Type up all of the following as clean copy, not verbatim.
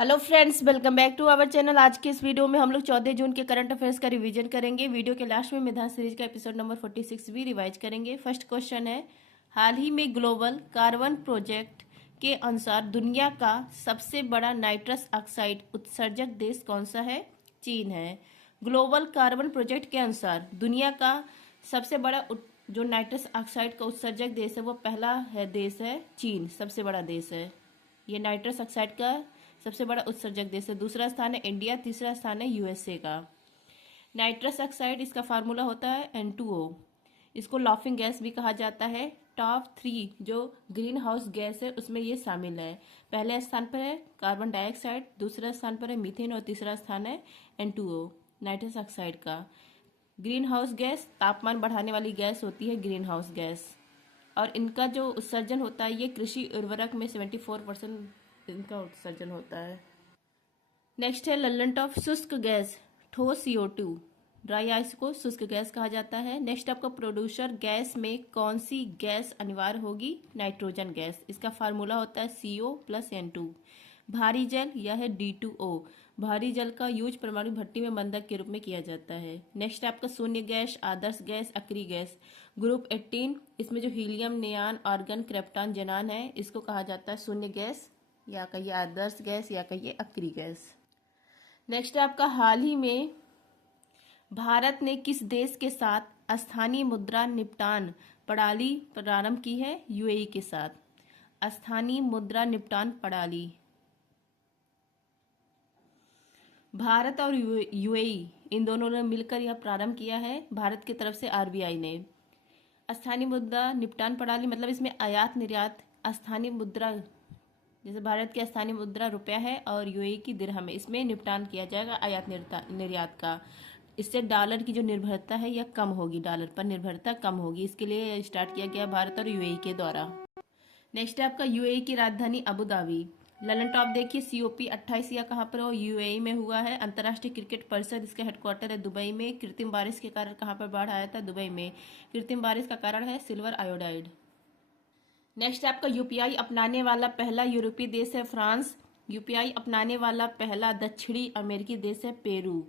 Hello friends, welcome back to our channel. आज के इस वीडियो में हम लोग 14 जून के करंट अफेयर्स का रिवीजन करेंगे। वीडियो के लास्ट में मेधा सीरीज का एपिसोड नंबर 46 भी रिवाइज करेंगे। फर्स्ट क्वेश्चन है, हाल ही में ग्लोबल कार्बन प्रोजेक्ट के अनुसार दुनिया का सबसे बड़ा नाइट्रस ऑक्साइड उत्सर्जक देश कौन सा है? चीन है। ग्लोबल कार्बन प्रोजेक्ट के अनुसार दुनिया का सबसे बड़ा जो नाइट्रस ऑक्साइड का उत्सर्जक देश है वो पहला है देश है चीन, सबसे बड़ा देश है ये नाइट्रस ऑक्साइड का सबसे बड़ा उत्सर्जक देश है। दूसरा स्थान है इंडिया, तीसरा स्थान है यूएसए का। नाइट्रस ऑक्साइड इसका फार्मूला होता है N2O। इसको लाफिंग गैस भी कहा जाता है। टॉप 3 जो ग्रीन हाउस गैस है उसमें ये शामिल है। पहले स्थान पर है कार्बन डाइऑक्साइड, दूसरा स्थान पर है मीथेन और तीसरा स्थान है N2O नाइट्रस ऑक्साइड का। ग्रीन हाउस गैस तापमान बढ़ाने वाली गैस होती है ग्रीन हाउस गैस, और इनका जो उत्सर्जन होता है ये कृषि उर्वरक में 74% इनका उत्सर्जन होता है। नेक्स्ट है ललन टॉप शुष्क गैस, ठोस CO2, ड्राई आइस को शुष्क गैस कहा जाता है। नेक्स्ट आपका प्रोड्यूसर गैस में कौन सी गैस अनिवार्य होगी? Nitrogen gas. इसका फार्मूला होता है CO+N2। भारी जल यह है D2O। भारी जल का यूज परमाणु भट्टी में मंदक के रूप में किया जाता है। नेक्स्ट आपका शून्य गैस, आदर्श गैस, अक्रिय गैस। ग्रुप 18 इसमें जो हीलियम, नियान, आर्गन, क्रिप्टॉन, जेनान है इसको कहा जाता है शून्य गैस, या कहिए आदर्श गैस, या कहिए अक्रिय गैस। नेक्स्ट है आपका हाल ही में भारत ने किस देश के साथ स्थानीय मुद्रा निपटान प्रणाली प्रारंभ की है? यूएई के साथ स्थानीय मुद्रा निपटान प्रणाली। भारत और यूएई इन दोनों ने मिलकर यह प्रारंभ किया है। भारत की तरफ से आरबीआई ने। स्थानीय मुद्रा निपटान प्रणाली मतलब इसमें आयात निर्यात स्थानीय मुद्रा, जैसे भारत की स्थानीय मुद्रा रुपया है और यूएई की दिरहम है, इसमें निपटान किया जाएगा आयात निर्यात का। इससे डॉलर की जो निर्भरता है यह कम होगी, डॉलर पर निर्भरता कम होगी। इसके लिए स्टार्ट किया गया भारत और यूएई के द्वारा। नेक्स्ट है आपका यूएई की राजधानी अबू धाबी। ललन टॉप देखिए COP 28 या कहाँ पर हो? यूएई में हुआ है। अंतर्राष्ट्रीय क्रिकेट परिषद इसका हेडक्वार्टर है दुबई में। कृत्रिम बारिश के कारण कहाँ पर बाढ़ आया था? दुबई में। कृत्रिम बारिश का कारण है सिल्वर आयोडाइड। नेक्स्ट आपका यूपीआई अपनाने वाला पहला यूरोपीय देश है फ्रांस। यूपीआई अपनाने वाला पहला दक्षिणी अमेरिकी देश है पेरू।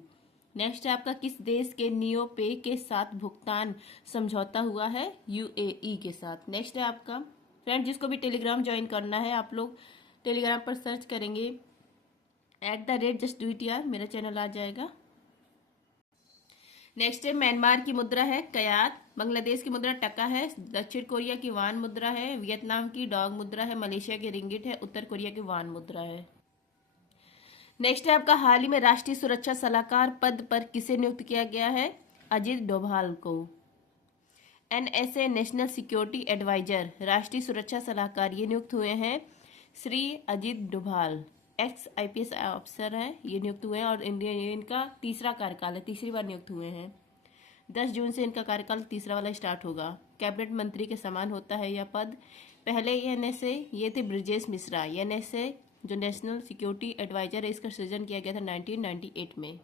नेक्स्ट आपका किस देश के नियो पे के साथ भुगतान समझौता हुआ है? यूएई के साथ। नेक्स्ट है आपका फ्रेंड, जिसको भी टेलीग्राम ज्वाइन करना है आप लोग टेलीग्राम पर सर्च करेंगे @justdoityar, मेरा चैनल आ जाएगा। नेक्स्ट है म्यांमार की मुद्रा है कयात, बांग्लादेश की मुद्रा टका है, दक्षिण कोरिया की वान मुद्रा है, वियतनाम की डॉग मुद्रा है, मलेशिया की रिंगिट है, उत्तर कोरिया की वान मुद्रा है। नेक्स्ट है आपका हाल ही में राष्ट्रीय सुरक्षा सलाहकार पद पर किसे नियुक्त किया गया है? अजित डोभाल को। NSA नेशनल सिक्योरिटी एडवाइजर राष्ट्रीय सुरक्षा सलाहकार ये नियुक्त हुए हैं श्री अजित डोभाल। एक्स IPS अफसर हैं, ये नियुक्त हुए हैं और इनका तीसरा कार्यकाल है, तीसरी बार नियुक्त हुए हैं। 10 जून से इनका कार्यकाल तीसरा वाला स्टार्ट होगा। कैबिनेट मंत्री के समान होता है यह पद। पहले NSA ये थे ब्रिजेश मिश्रा। NSA जो नेशनल सिक्योरिटी एडवाइजर है इसका सृजन किया गया था 1998 में।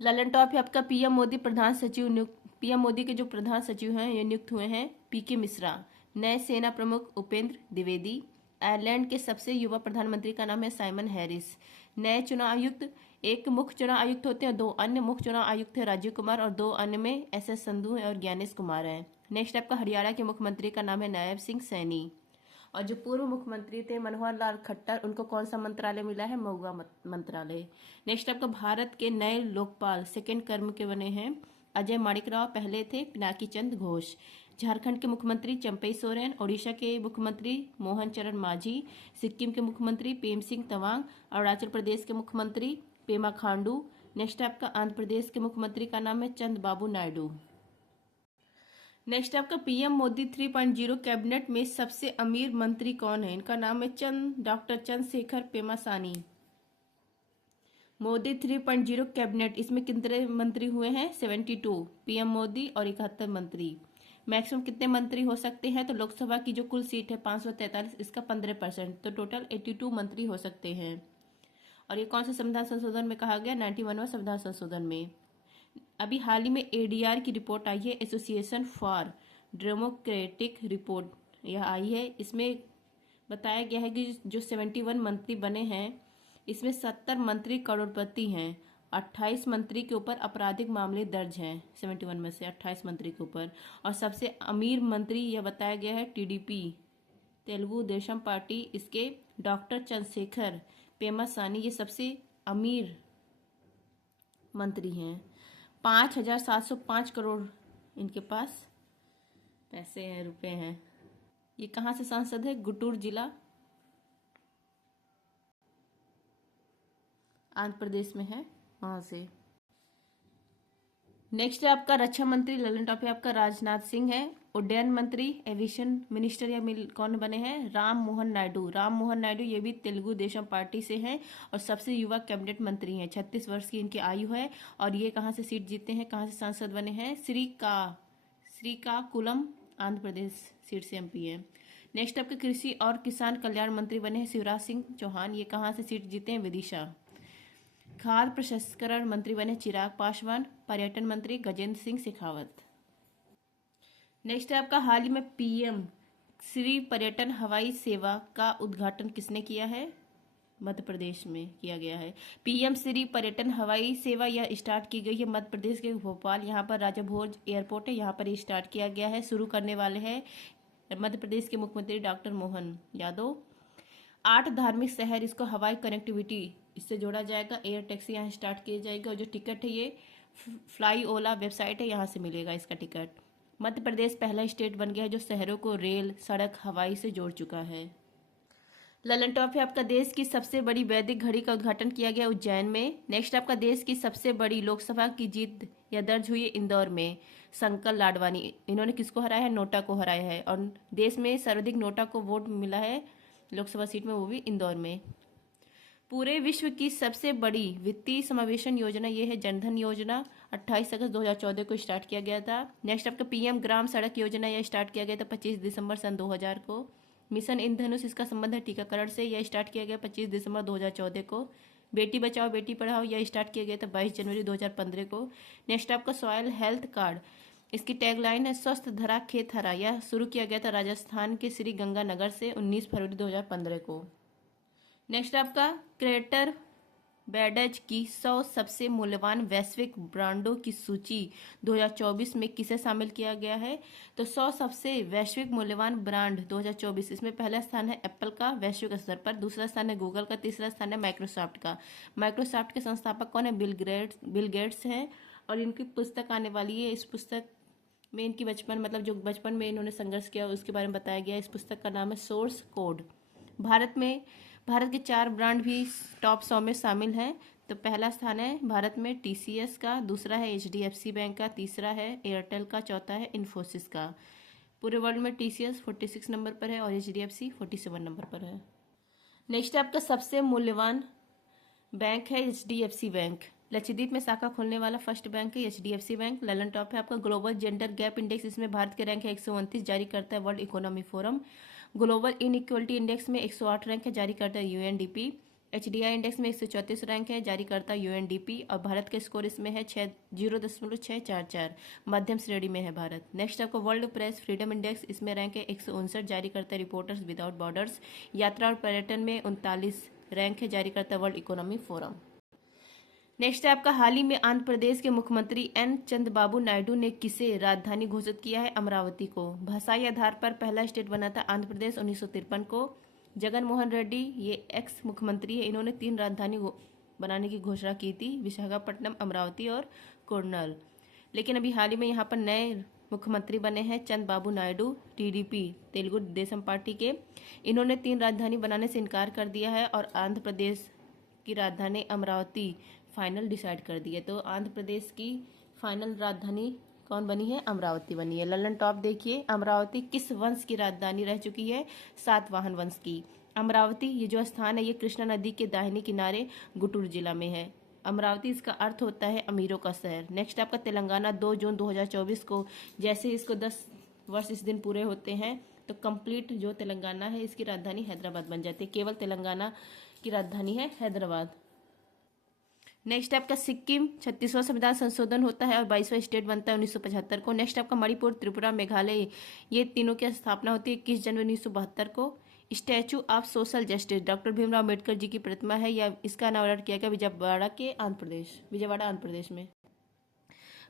ललन टॉप है आपका PM मोदी प्रधान सचिव नियुक्त। PM मोदी के जो प्रधान सचिव हैं ये नियुक्त हुए हैं PK मिश्रा। नए सेना प्रमुख उपेंद्र द्विवेदी। आयरलैंड के सबसे युवा प्रधानमंत्री का नाम है साइमन हैरिस। नए चुनाव आयुक्त, एक मुख्य चुनाव आयुक्त होते हैं, 2 अन्य मुख्य चुनाव आयुक्त है राजीव कुमार और 2 अन्य में SS संधू और ज्ञानेश कुमार हैं। नेक्स्ट आपका हरियाणा के मुख्यमंत्री का नाम है नायब सिंह सैनी। और जो पूर्व मुख्यमंत्री थे मनोहर लाल खट्टर, उनको कौन सा मंत्रालय मिला है? महुआ मंत्रालय। नेक्स्ट आपका भारत के नए लोकपाल सेकेंड कर्म के बने हैं अजय माणिकराव, पहले थे पिनाकी चंद घोष। झारखंड के मुख्यमंत्री चंपई सोरेन, ओडिशा के मुख्यमंत्री मोहन चरण मांझी, सिक्किम के मुख्यमंत्री प्रेम सिंह तवांग, अरुणाचल प्रदेश के मुख्यमंत्री पेमा खांडू। नेक्स्ट आपका आंध्र प्रदेश के मुख्यमंत्री का नाम है चंद बाबू नायडू। नेक्स्ट आपका PM मोदी 3.0 कैबिनेट में सबसे अमीर मंत्री कौन है? इनका नाम है डॉक्टर चंद्रशेखर पेमासानी। मोदी 3.0 कैबिनेट, इसमें कितने मंत्री हुए हैं? 72। PM मोदी और 71 मंत्री। मैक्सिमम कितने मंत्री हो सकते हैं? तो लोकसभा की जो कुल सीट है 543, इसका 15%, तो टोटल 82 मंत्री हो सकते हैं। और ये कौन से संविधान संशोधन में कहा गया? 91वां संविधान संशोधन में। अभी हाल ही में ADR की रिपोर्ट आई है, एसोसिएशन फॉर डेमोक्रेटिक रिपोर्ट यह आई है। इसमें बताया गया है कि जो 71 मंत्री बने हैं इसमें 70 मंत्री करोड़पति हैं, 28 मंत्री के ऊपर आपराधिक मामले दर्ज हैं, 71 में से 28 मंत्री के ऊपर। और सबसे अमीर मंत्री यह बताया गया है टीडीपी तेलुगु देशम पार्टी, इसके डॉक्टर चंद्रशेखर पेम्मासानी ये सबसे अमीर मंत्री हैं। 5,705 करोड़ इनके पास पैसे हैं, रुपए हैं। ये कहाँ से सांसद है? गुंटूर जिला आंध्र प्रदेश में है, वहां से। नेक्स्ट है आपका रक्षा मंत्री, ललन टॉप है आपका राजनाथ सिंह है। उड्डयन मंत्री एविएशन मिनिस्टर या कौन बने हैं? राम मोहन नायडू। राम मोहन नायडू ये भी तेलुगु देशम पार्टी से हैं और सबसे युवा कैबिनेट मंत्री हैं। 36 वर्ष की इनकी आयु है और ये कहाँ से सीट जीते हैं, कहाँ से सांसद बने हैं? श्रीकाकुलम आंध्र प्रदेश सीट से एमपी है। नेक्स्ट आपके कृषि और किसान कल्याण मंत्री बने हैं शिवराज सिंह चौहान, ये कहाँ से सीट जीते हैं? विदिशा। खाद्य प्रसंस्करण मंत्री बने चिराग पासवान। पर्यटन मंत्री गजेंद्र सिंह शेखावत। नेक्स्ट है आपका हाल ही में पीएम श्री पर्यटन हवाई सेवा का उद्घाटन किसने किया है? मध्य प्रदेश में किया गया है। पीएम श्री पर्यटन हवाई सेवा यह स्टार्ट की गई है मध्य प्रदेश के भोपाल, यहाँ पर राजा भोज एयरपोर्ट है, यहाँ पर ये स्टार्ट किया गया है। शुरू करने वाले हैं मध्य प्रदेश के मुख्यमंत्री डॉक्टर मोहन यादव। 8 धार्मिक शहर, इसको हवाई कनेक्टिविटी इससे जोड़ा जाएगा। एयर टैक्सी यहाँ स्टार्ट किया जाएगा और जो टिकट है ये फ्लाई ओला वेबसाइट है, यहाँ से मिलेगा इसका टिकट। मध्य प्रदेश पहला स्टेट बन गया है जो शहरों को रेल, सड़क, हवाई से जोड़ चुका है। ललन टॉप है आपका देश की सबसे बड़ी वैदिक घड़ी का उद्घाटन किया गया उज्जैन में। नेक्स्ट आपका देश की सबसे बड़ी लोकसभा की जीत या दर्ज हुई है इंदौर में। शंकर लाडवानी, इन्होंने किसको हराया है? नोटा को हराया है। और देश में सर्वाधिक नोटा को वोट मिला है लोकसभा सीट में, वो भी इंदौर में। पूरे विश्व की सबसे बड़ी वित्तीय समावेशन योजना ये है जनधन योजना। 28 अगस्त 2014 को स्टार्ट किया गया था। नेक्स्ट आपका पीएम ग्राम सड़क योजना यह स्टार्ट किया गया था 25 दिसंबर सन 2000 को। मिशन इंद्रधनुष, इसका संबंध है टीकाकरण से, यह स्टार्ट किया गया 25 दिसंबर 2014 को। बेटी बचाओ बेटी पढ़ाओ यह स्टार्ट किया गया था 22 जनवरी 2015 को। नेक्स्ट आपका सॉयल हेल्थ कार्ड, इसकी टैगलाइन है स्वस्थ धरा खेत हरा, यह शुरू किया गया था राजस्थान के श्री गंगानगर से 19 फरवरी 2015 को। नेक्स्ट आपका क्रेटर बैडज की 100 सबसे मूल्यवान वैश्विक ब्रांडों की सूची 2024 में किसे शामिल किया गया है? तो 100 सबसे वैश्विक मूल्यवान ब्रांड 2024, इसमें पहला स्थान है एप्पल का वैश्विक स्तर पर, दूसरा स्थान है गूगल का, तीसरा स्थान है माइक्रोसॉफ्ट का। माइक्रोसॉफ्ट के संस्थापक कौन है? बिल गेट्स हैं और इनकी पुस्तक आने वाली है। इस पुस्तक में इनकी बचपन, मतलब जो बचपन में इन्होंने संघर्ष किया उसके बारे में बताया गया। इस पुस्तक का नाम है सोर्स कोड। भारत के 4 ब्रांड भी टॉप 100 में शामिल हैं। तो पहला स्थान है भारत में टीसीएस का, दूसरा है एचडीएफसी बैंक का, तीसरा है एयरटेल का, चौथा है इन्फोसिस का। पूरे वर्ल्ड में टीसीएस 46 नंबर पर है और एचडीएफसी 47 नंबर पर है। नेक्स्ट आपका सबसे मूल्यवान बैंक है एचडीएफसी बैंक। लक्षद्वीप में शाखा खोलने वाला फर्स्ट बैंक है एचडीएफसी बैंक। ललन टॉप है आपका ग्लोबल जेंडर गैप इंडेक्स, इसमें भारत के रैंक है 129, जारी करता है world economy forum. Global inequality index में 108 रैंक है, जारी करता है यूएनडीपी। एचडीआई इंडेक्स में 134 रैंक है, जारी करता है यूएनडीपी। और भारत के स्कोर इसमें है 0.644, मध्यम श्रेणी में है भारत। नेक्स्ट आपको वर्ल्ड प्रेस फ्रीडम इंडेक्स, इसमें रैंक है 159, जारी करता है रिपोर्टर्स विदाउट बॉर्डर्स। यात्रा और पर्यटन में 39 रैंक है, जारी करता है वर्ल्ड इकोनॉमी फोरम। नेक्स्ट है आपका हाल ही में आंध्र प्रदेश के मुख्यमंत्री एन चंद्रबाबू नायडू ने किसे राजधानी घोषित किया है? अमरावती को। भाषाई आधार पर पहला स्टेट बना था आंध्र प्रदेश 1953 को। जगन मोहन रेड्डी ये एक्स मुख्यमंत्री है, इन्होंने 3 राजधानी बनाने की घोषणा की थी, विशाखापट्टनम, अमरावती और कुर्नूल। लेकिन अभी हाल ही में यहाँ पर नए मुख्यमंत्री बने हैं चंद्रबाबू नायडू, टीडीपी तेलुगु देशम पार्टी के। इन्होंने 3 राजधानी बनाने से इनकार कर दिया है और आंध्र प्रदेश की राजधानी अमरावती फाइनल डिसाइड कर दी है। तो आंध्र प्रदेश की फाइनल राजधानी कौन बनी है? अमरावती बनी है। ललन टॉप देखिए, अमरावती किस वंश की राजधानी रह चुकी है? सातवाहन वंश की। अमरावती ये जो स्थान है ये कृष्णा नदी के दाहिने किनारे गुंटूर जिला में है। अमरावती इसका अर्थ होता है अमीरों का शहर। नेक्स्ट आपका तेलंगाना 2 जून 2024 को, जैसे इसको 10 वर्ष इस दिन पूरे होते हैं तो कंप्लीट जो तेलंगाना है इसकी राजधानी हैदराबाद बन जाती है। केवल तेलंगाना की राजधानी है हैदराबाद। नेक्स्ट आपका सिक्किम 36वां संविधान संशोधन होता है और 22वां स्टेट बनता है 1975 को। नेक्स्ट आपका मणिपुर, त्रिपुरा, मेघालय, ये तीनों की स्थापना होती है 21 जनवरी 1972 को। Statue of social justice doctor Bhimrao Ambedkar ji की प्रतिमा है, या इसका अनावरण किया गया विजयवाड़ा आंध्र प्रदेश में।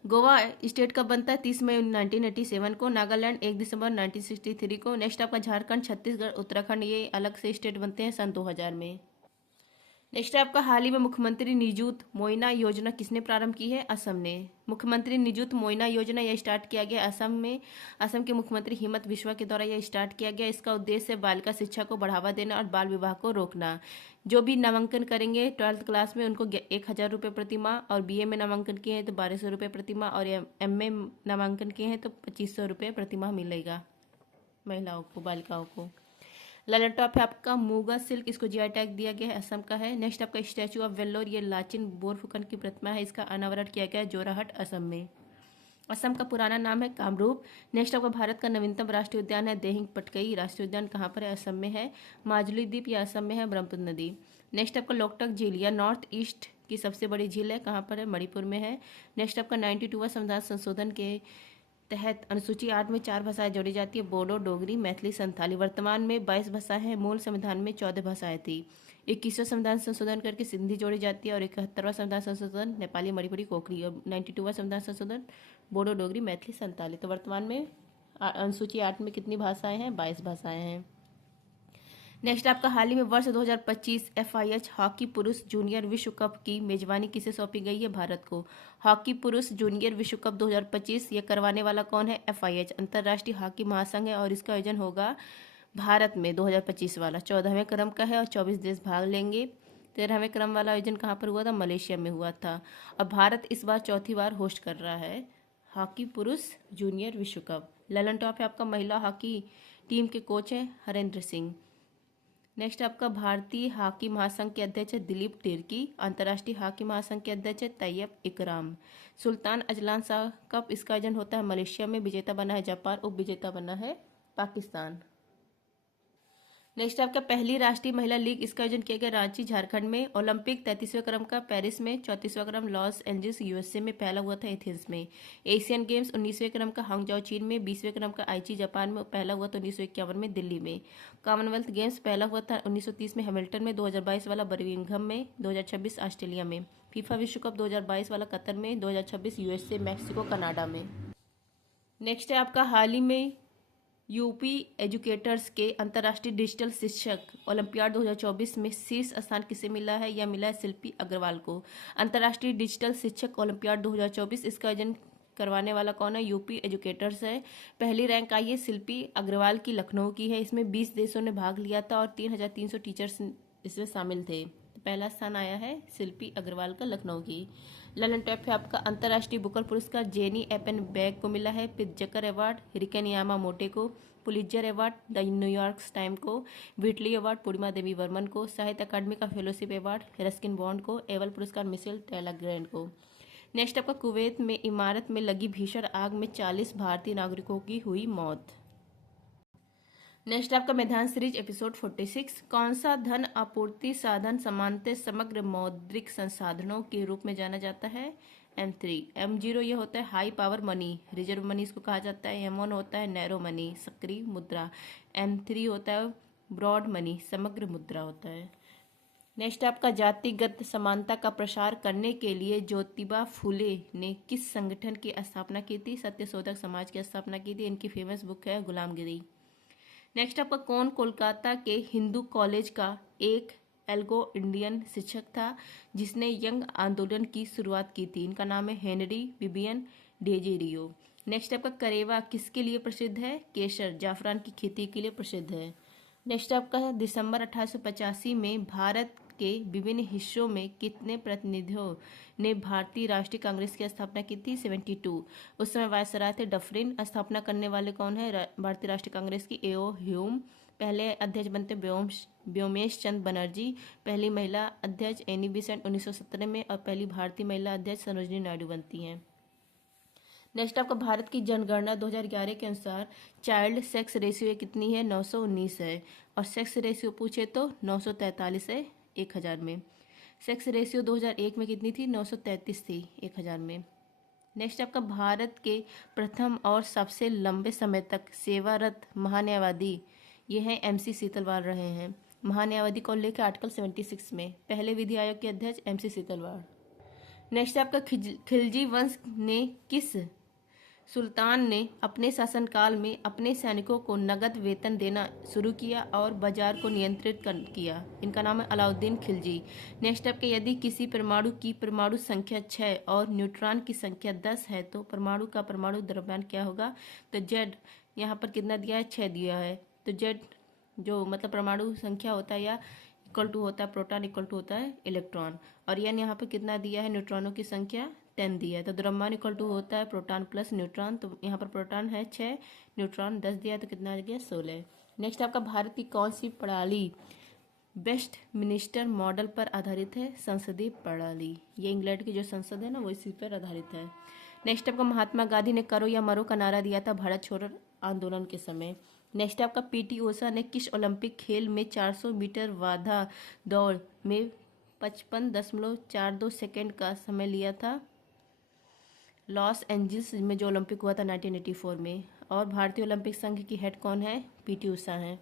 गोवा स्टेट कब बनता है? 30 मई 1987 को। नागालैंड 1 दिसंबर 1963 को। नेक्स्ट आपका झारखंड, छत्तीसगढ़, उत्तराखंड ये अलग से स्टेट बनते हैं सन 2000 में। नेक्स्ट है आपका हाल ही में मुख्यमंत्री निजुत मोइना योजना किसने प्रारंभ की है? असम ने। मुख्यमंत्री निजुत मोइना योजना यह स्टार्ट किया गया असम में। असम के मुख्यमंत्री हिमंत बिस्वा के द्वारा यह स्टार्ट किया गया। इसका उद्देश्य है बालिका शिक्षा को बढ़ावा देना और बाल विवाह को रोकना। जो भी नामांकन करेंगे 12th क्लास में उनको 1000 रुपये प्रति माह, और BA में नामांकन किए हैं तो 1200 रुपये प्रति माह, और MA नामांकन किए हैं तो 2500 रुपये प्रति माह मिलेगा महिलाओं को, बालिकाओं को। ललन टॉप है आपका मूगा सिल्क, इसको GI टैग दिया गया है, असम का है। नेक्स्ट आपका स्टैचू ऑफ वेल्लोर, ये लाचिन बोरफुकन की प्रतिमा है, इसका अनावरण किया गया है जोराहट, असम में। असम का पुराना नाम है कामरूप। नेक्स्ट आपका भारत का नवीनतम राष्ट्रीय उद्यान है देहिंग पटकई। राष्ट्रीय उद्यान कहाँ पर है? असम में है। माजुली द्वीप या असम में है, ब्रह्मपुत्र नदी। नेक्स्ट आपका लोकटक झील या नॉर्थ ईस्ट की सबसे बड़ी झील है, कहाँ पर है? मणिपुर में है। नेक्स्ट आपका 92वां संविधान संशोधन के तहत अनुसूची 8 में 4 भाषाएं जोड़ी जाती है, बोडो, डोगरी, मैथिली, संथाली। वर्तमान में 22 भाषाएं हैं, मूल संविधान में 14 भाषाएं थी। 21वां संविधान संशोधन करके सिंधी जोड़ी जाती है, और 71वां संविधान संशोधन नेपाली, मणिपुरी, कोकरी, और 92वां संविधान संशोधन बोडो, डोगरी, मैथिली, संथाली। तो वर्तमान में अनुसूची 8 में कितनी भाषाएं हैं? 22 भाषाएं हैं। नेक्स्ट आपका हाल ही में वर्ष 2025 FIH हॉकी पुरुष जूनियर विश्व कप की मेजबानी किसे सौंपी गई है? भारत को। हॉकी पुरुष जूनियर विश्व कप 2025 ये करवाने वाला कौन है? FIH अंतर्राष्ट्रीय हॉकी महासंघ है, और इसका आयोजन होगा भारत में 2025 वाला। 14वें क्रम का है और 24 देश भाग लेंगे। 13वें क्रम वाला आयोजन कहाँ पर हुआ था? मलेशिया में हुआ था। और भारत इस बार चौथी बार होस्ट कर रहा है हॉकी पुरुष जूनियर विश्व कप। ललन टॉप है आपका महिला हॉकी टीम के कोच हैं हरेंद्र सिंह। नेक्स्ट आपका भारतीय हॉकी महासंघ के अध्यक्ष है दिलीप तिर्की। अंतर्राष्ट्रीय हॉकी महासंघ के अध्यक्ष है तैयब इकराम। सुल्तान अजलान शाह कप इसका आयोजन होता है मलेशिया में। विजेता बना है जापान, उप विजेता बना है पाकिस्तान। नेक्स्ट आपका पहली राष्ट्रीय महिला लीग, इसका आयोजन किया गया रांची झारखंड में। ओलंपिक 33वें क्रम का पेरिस में, 34वां क्रम लॉस एंजल्स USA में, पहला हुआ था एथेंस में। एशियन गेम्स 19वें क्रम का हांगजाओ चीन में, 20वें क्रम का आईची जापान में, पहला हुआ था 1951 में दिल्ली में। कॉमनवेल्थ गेम्स पहला हुआ था 1930 में हैमिल्टन में, 2022 वाला बर्मिंघम में, 2026 ऑस्ट्रेलिया में। फीफा विश्व कप 2022 वाला कतर में, 2026 USA, मैक्सिको, कनाडा में। नेक्स्ट है आपका हाल ही में यूपी एजुकेटर्स के अंतर्राष्ट्रीय डिजिटल शिक्षक ओलंपियाड 2024 में शीर्ष स्थान किसे मिला है? यह मिला है शिल्पी अग्रवाल को। अंतर्राष्ट्रीय डिजिटल शिक्षक ओलंपियाड 2024 इसका आयोजन करवाने वाला कौन है? यूपी एजुकेटर्स है। पहली रैंक आई है शिल्पी अग्रवाल की, लखनऊ की है। इसमें 20 देशों ने भाग लिया था और 3300 टीचर्स इसमें शामिल थे। पहला स्थान आया है शिल्पी अग्रवाल का, लखनऊ की। ललन टॉप है आपका अंतर्राष्ट्रीय बुकर पुरस्कार जेनी एपेनबैग को मिला है। पित्जकर अवार्ड हिरिकेन यामामोटे को। Pulitzer award the New York time को। व्हिटली अवार्ड पूर्णिमा देवी वर्मन को। साहित्य अकादमी का फेलोशिप अवार्ड रस्किन बॉन्ड को। एवल पुरस्कार मिशेल टेलाग्रैंड को। नेक्स्ट आपका कुवैत में इमारत में लगी भीषण आग में 40 भारतीय नागरिकों की हुई मौत। नेक्स्ट आपका मैदान सीरीज एपिसोड 46। कौन सा धन आपूर्ति साधन सामान्यतः समग्र मौद्रिक संसाधनों के रूप में जाना जाता है? M3। M0 ये होता है high power money, reserve money इसको कहा जाता है। M1 होता है नैरो मनी, सक्रिय मुद्रा। M3 होता है ब्रॉड मनी, समग्र मुद्रा होता है। नेक्स्ट आपका जातिगत समानता का प्रसार करने के लिए ज्योतिबा फुले ने किस संगठन की स्थापना की थी? सत्यशोधक समाज की स्थापना की थी। इनकी फेमस बुक है गुलामगिरी। नेक्स्ट आपका कौन कोलकाता के हिंदू कॉलेज का एक एल्गो इंडियन शिक्षक था जिसने यंग आंदोलन की शुरुआत की थी? इनका नाम है हेनरी विबियन डेजेरियो। नेक्स्ट आपका करेवा किसके लिए प्रसिद्ध है? केसर, जाफरान की खेती के लिए प्रसिद्ध है। नेक्स्ट आपका दिसंबर 1885 में भारत के विभिन्न हिस्सों में कितने प्रतिनिधियों ने भारतीय राष्ट्रीय कांग्रेस की स्थापना की थी? 72। उस समय वायसराय थे डफरिन। स्थापना करने वाले कौन है भारतीय राष्ट्रीय कांग्रेस की? A.O. ह्यूम। पहले अध्यक्ष बनते व्योमेश चंद्र बनर्जी। पहली महिला अध्यक्ष एनी बेसेंट 1917 में, और पहली भारतीय महिला अध्यक्ष सरोजिनी नायडू बनती हैं। नेक्स्ट आपका भारत की जनगणना 2011 के अनुसार चाइल्ड सेक्स रेशियो कितनी है? 919 है। और सेक्स रेशियो पूछे तो 943 है 1000 में। सेक्स रेशियो 2001 में कितनी थी? 933 थी 1000 में। नेक्स्ट आपका भारत के प्रथम और सबसे लंबे समय तक सेवारत महान्यायवादी ये हैं MC सीतलवाड़ रहे हैं। महान्यायवादी कौन लेके आर्टिकल 76 में, पहले विधि आयोग के अध्यक्ष MC सीतलवाड़। नेक्स्ट है आपका खिलजी वंश ने किस सुल्तान ने अपने शासनकाल में अपने सैनिकों को नगद वेतन देना शुरू किया और बाजार को नियंत्रित किया? इनका नाम है अलाउद्दीन खिलजी। नेक्स्ट आपके यदि किसी परमाणु की परमाणु संख्या 6 और न्यूट्रॉन की संख्या 10 है तो परमाणु का परमाणु द्रव्यमान क्या होगा? तो जेड यहाँ पर कितना दिया है? 6 दिया है। तो जेड जो मतलब परमाणु संख्या होता है या इक्वल टू होता है प्रोटॉन इक्वल टू होता है इलेक्ट्रॉन, और एन यहाँ पर कितना दिया है? न्यूट्रॉनों की संख्या 10 दिया है। तो द्रव्यमान इक्वल टू होता है प्रोटॉन प्लस न्यूट्रॉन, तो यहाँ पर प्रोटॉन है 6, न्यूट्रॉन 10 दिया है, तो कितना आ गया? 16। नेक्स्ट आपका भारत की कौन सी प्रणाली बेस्ट मिनिस्टर मॉडल पर आधारित है? संसदीय प्रणाली। ये इंग्लैंड की जो संसद है ना वो इसी पर आधारित है। नेक्स्ट आपका महात्मा गांधी ने करो या मरो का नारा दिया था भारत छोड़ो आंदोलन के समय। नेक्स्ट आपका PT ऊषा ने किस ओलंपिक खेल में 400 मीटर बाधा दौड़ में 55.42 सेकेंड का समय लिया था? लॉस एंजल्स में जो ओलंपिक हुआ था 1984 में। और भारतीय ओलंपिक संघ की हेड कौन है? PT ऊषा है।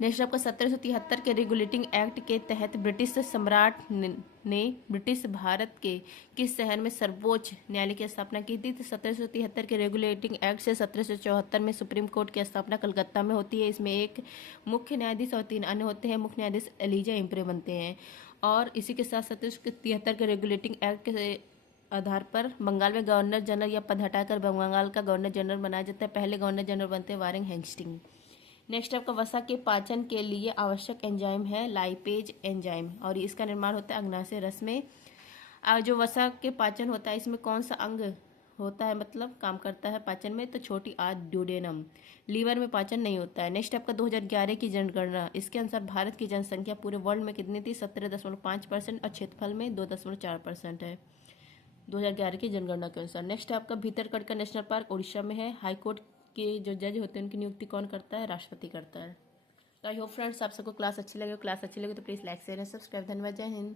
नेक्स्ट आपका 1773 के रेगुलेटिंग एक्ट के तहत ब्रिटिश सम्राट ने ब्रिटिश भारत के किस शहर में सर्वोच्च न्यायालय की स्थापना की थी? तो 1773 के रेगुलेटिंग एक्ट से 1774 में सुप्रीम कोर्ट की स्थापना कलकत्ता में होती है। इसमें एक मुख्य न्यायाधीश और 3 अन्य होते हैं। मुख्य न्यायाधीश एलिजा इम्प्रे बनते हैं। और इसी के साथ 1773 के रेगुलेटिंग एक्ट के आधार पर बंगाल में गवर्नर जनरल या पद हटाकर बंगाल का गवर्नर जनरल बनाया जाता है। पहले गवर्नर जनरल बनते हैं वारेन हेस्टिंग। नेक्स्ट आपका वसा के पाचन के लिए आवश्यक एंजाइम है लाइपेज एंजाइम, और इसका निर्माण होता है अग्नाशय रस में। जो वसा के पाचन होता है इसमें कौन सा अंग होता है मतलब काम करता है पाचन में? तो छोटी आंत ड्यूडेनम। लीवर में पाचन नहीं होता है। नेक्स्ट आपका 2011 की जनगणना, इसके अनुसार भारत की जनसंख्या पूरे वर्ल्ड में कितनी थी? 17.5% और क्षेत्रफल में 2.4% है 2011 की जनगणना के अनुसार। नेक्स्ट आपका भीतरकनिका नेशनल पार्क उड़ीसा में है। हाईकोर्ट के जो जज होते हैं उनकी नियुक्ति कौन करता है? राष्ट्रपति करता है। तो आई होप फ्रेंड्स आप सबको क्लास अच्छी लगे तो please like share and subscribe. धन्यवाद। जय हिंद।